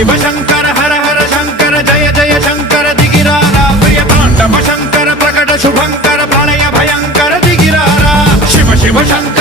शिव शंकर हर हर शंकर जय जय शंकर दिगिरारा प्रिय तांडव शंकर प्रकट शुभंकर प्रलय भयंकर दिगिरारा शिव शिव शंकर